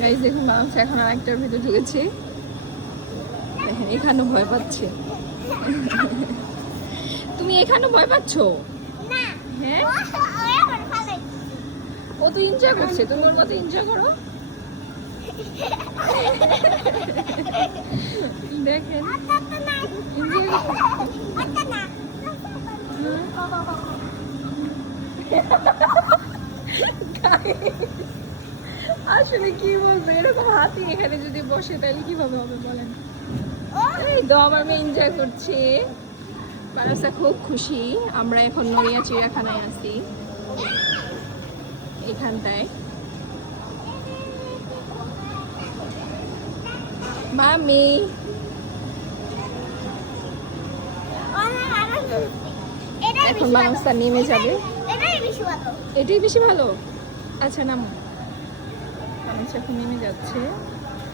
Guys দেখুন মানুষ এখন আরেকটার ভিতরে ঢুকেছে। দেখেন এখানেও ভয় পাচ্ছে। তুমি এখানেও ভয় পাচ্ছ? হ্যাঁ, ও তো এনজয় করছে, তুমি ওর মতো এনজয় করো। দেখেন আসলে কি বলবো, এরকম হাতি এখানে যদি বসে তাহলে কিভাবে হবে বলেন। এই তো আমার মেয়ে এনজয় করছে, বারাসা খুব খুশি। আমরা এখন নড়িয়া চিড়িয়াখানায় আছি, এখানটায়। মামি এখন বারাসা নেমে যাবে। এটাই বেশি ভালো। আচ্ছা নামো। বারাসা এখন নেমে যাচ্ছে।